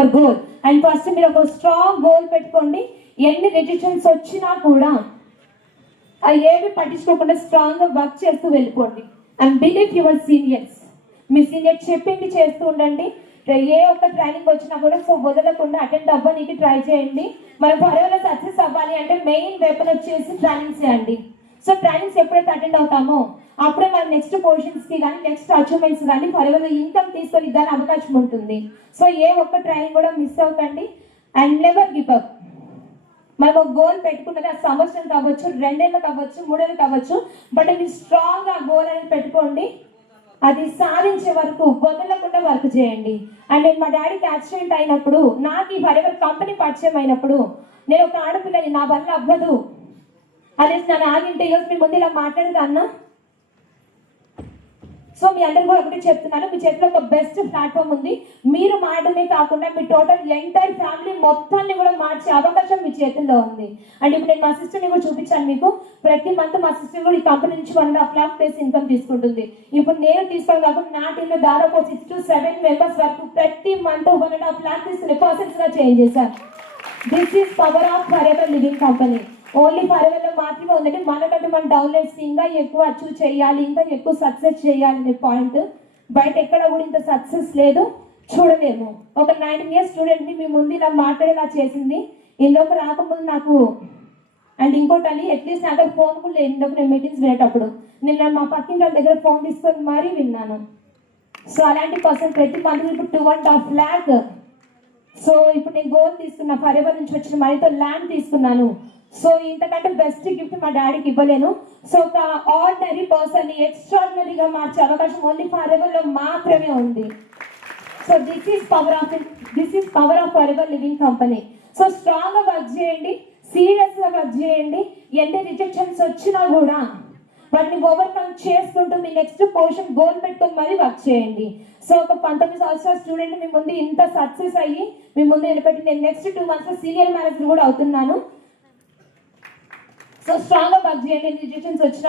Your goal. And first మీరు ఒక strong goal పెట్టుకోండి. ఎన్ని రిజెక్షన్స్ వచ్చినా కూడా ఏవి పట్టించుకోకుండా స్ట్రాంగ్ గా వర్క్ చేస్తూ వెళ్ళిపోండి. And believe your seniors. Me senior చెప్పింది చేస్తూ ఉండండి. ఏ ఒక్క ట్రైనింగ్ వచ్చినా కూడా సో వదలకుండా అటెండ్ అవ్వడానికి ట్రై చేయండి. మనం ఫరెవర్లో సక్సెస్ అవ్వాలి అంటే మెయిన్ వెపన్ వచ్చేసి ట్రైనింగ్స్ అండి. సో ట్రైనింగ్స్ ఎప్పుడైతే అటెండ్ అవుతామో అప్పుడే మనం నెక్స్ట్ పొజిషన్స్ కి కానీ నెక్స్ట్ అచీవ్మెంట్స్ కానీ ఫరెవర్లో ఇన్కమ్ తీసుకొని దాని అవకాశం ఉంటుంది. సో ఏ ఒక్క ట్రైనింగ్ కూడా మిస్ అవ్వకండి. And never give up. మనం ఒక గోల్ పెట్టుకున్నది ఆ సంవత్సరం కావచ్చు, 2 ఏళ్ళు కావచ్చు, 3 ఏళ్ళు కావచ్చు, బట్ మీరు స్ట్రాంగ్ గా గోల్ అనేది పెట్టుకోండి. అది సాధించే వరకు వదలకుండా వర్క్ చేయండి. అండ్ నేను మా డాడీకి యాక్సిడెంట్ అయినప్పుడు, నాకు ఈ ఫరెవర్ కంపెనీ పరిచయం అయినప్పుడు, నేను ఒక ఆడపిల్లని నా వల్ల అవ్వదు అనేసి నన్ను ఆగింటే ఈరోజు మీ ముందు ఇలా మాట్లాడేదాన్నా. సో మీ అందరు కూడా ఒకటి చెప్తున్నాను, మీ చేతిలో ఒక బెస్ట్ ప్లాట్ఫామ్ ఉంది. మీరు మాటమే కాకుండా మీ టోటల్ ఎంటైర్ ఫ్యామిలీ మొత్తాన్ని కూడా మార్చే అవకాశం మీ చేతుల్లో ఉంది. అండ్ ఇప్పుడు నేను మా సిస్టర్ని కూడా చూపించాను మీకు. ప్రతి మంత్ మా సిస్టర్ కూడా ఈ కంపెనీ నుంచి 1.5 lakh ప్లస్ ఇన్కమ్ తీసుకుంటుంది. ఇప్పుడు నేను తీసుకోవడం కాకుండా నా టీంలో దాదాపు 6 to 7 members వరకు ప్రతి మంత్ 1.5 lakh తీసుకునే పర్సన్స్ గా చేంజ్ చేశారు. This is power of Forever Living company. Only ఫరెవర్లో మాత్రమే ఉందండి. మనకంటే మన డౌన్లోడ్స్ ఇంకా ఎక్కువ అచీవ్ చేయాలి, ఇంకా ఎక్కువ సక్సెస్ చేయాలి అనే పాయింట్. బయట ఎక్కడ కూడా ఇంత సక్సెస్ లేదు, చూడలేము. ఒక 19 years స్టూడెంట్ని మీ ముందు ఇలా మాట్లాడేలా చేసింది. ఇందులోకి రాకముందు నాకు అండ్ ఇంకోటి అట్లీస్ట్ నా దగ్గర ఫోన్ కూడా లేదు. ఇందులోకి నేను మీటింగ్స్ వెళ్ళేటప్పుడు నేను మా పక్కింటి వాళ్ళ దగ్గర ఫోన్ తీసుకొని మరీ విన్నాను. సో అలాంటి పర్సన్ ప్రతి మంత్ ఇప్పుడు 2.5 lakh. సో ఇప్పుడు నేను గోల్ తీసుకున్నా, ఫరెవర్ నుంచి వచ్చిన మనీతో ల్యాండ్ తీసుకున్నాను. సో ఇంతకంటే బెస్ట్ గిఫ్ట్ మా డాడీకి ఇవ్వలేను. సో ఒక ఆర్డినరీ పర్సన్ ని ఎక్స్ట్రాడినరీగా మార్చే అవకాశం ఓన్లీ ఫరెవర్లో మాత్రమే ఉంది. So this is power of Forever Living company. So strong గా వర్క్ చేయండి, సీరియస్ గా వర్క్ చేయండి. ఎన్ని రిజెక్షన్స్ వచ్చినా కూడా వాటిని ఓవర్కమ్ చేసుకుంటూ మీ నెక్స్ట్ పొజిషన్ గోల్ పెట్టుకొని మరీ వర్క్ చేయండి. సో ఒక 19 సంవత్సరాల స్టూడెంట్ మీ ముందు ఇంత సక్సెస్ అయ్యి మీ ముందు నిలబెట్టి నేను నెక్స్ట్ 2 months సీనియర్ మేనేజర్ కూడా అవుతున్నాను. సో స్ట్రాంగ్ గా వర్క్ చేయండి. రిజెక్షన్స్ వచ్చినా